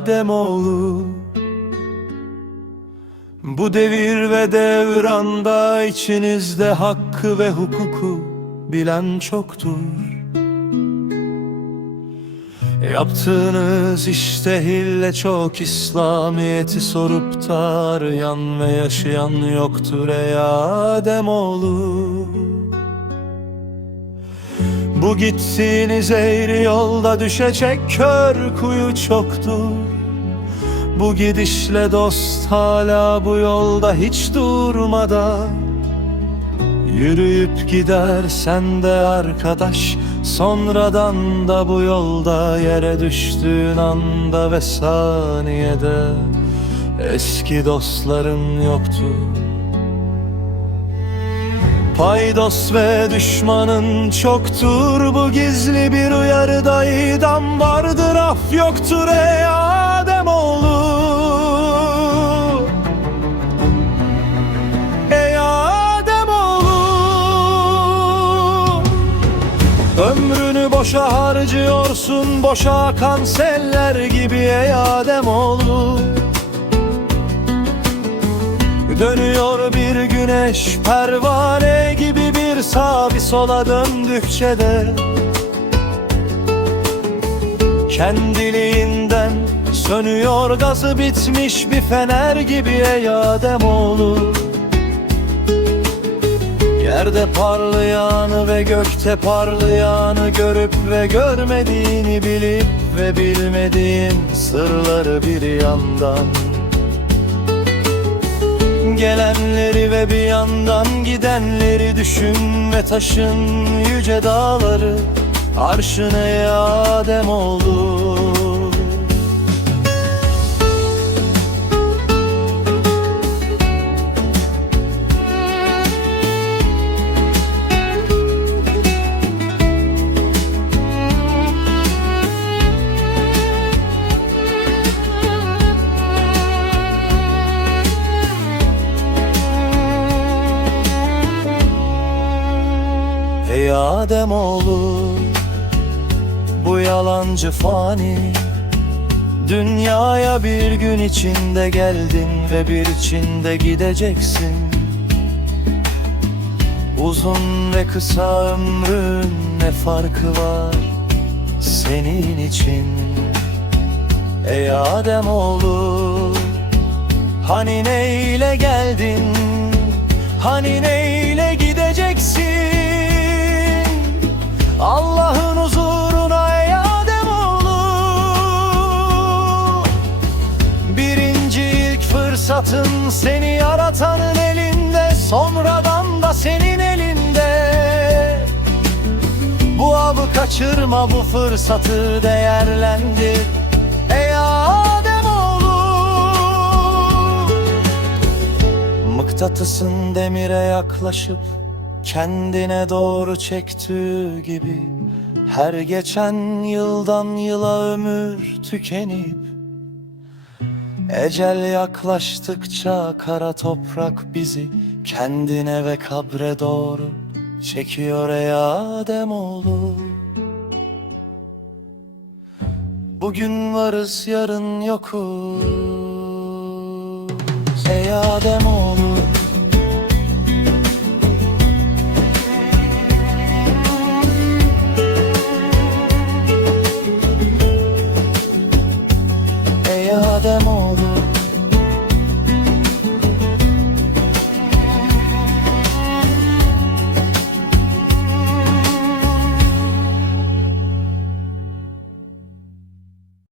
Ademoğlu Bu devir ve devranda içinizde hakkı ve hukuku bilen çoktur. Yaptığınız işte hille çok İslamiyet'i sorup da arayan ve yaşayan yoktur ey Ademoğlu Bu gittiğiniz eğri yolda düşecek kör kuyu çoktur Bu gidişle dost hala bu yolda hiç durmadan. Yürüyüp gidersen de arkadaş Sonradan da bu yolda yere düştüğün anda ve saniyede Eski dostların yoktu. Paydos ve düşmanın çoktur Bu gizli bir uyarıda idam vardır Af yoktur ey Ademoğlu Ey Ademoğlu Ömrünü boşa harcıyorsun Boşa akan seller gibi ey Ademoğlu Dönüyor bir güneş pervane gibi bir sağ bir sola döndükçe de Kendiliğinden sönüyor gazı bitmiş bir fener gibi ey Ademoğlu Yerde parlayanı ve gökte parlayanı görüp ve görmediğini bilip ve bilmediğin sırları bir yandan. Gelenleri ve bir yandan gidenleri düşün ve taşın yüce dağları Arşına ey Adem oldu. Ey Adem oğlu Bu yalancı fani. Dünyaya bir gün içinde geldin Ve bir içinde gideceksin. Uzun ve kısa ömrün ne farkı var Senin için? Ey Adem oğlu Hani neyle geldin? Hani neyle seni yaratanın elinde Sonradan da senin elinde. Bu avı kaçırma bu fırsatı değerlendir Ey Ademoğlu Mıknatısın demire yaklaşıp kendine doğru çektüğü gibi. Her geçen yıldan yıla ömür tükenip Ecel yaklaştıkça kara toprak bizi kendine ve kabre doğru çekiyor ey Ademoğlu Bugün varız yarın yokuz. Ey Ademoğlu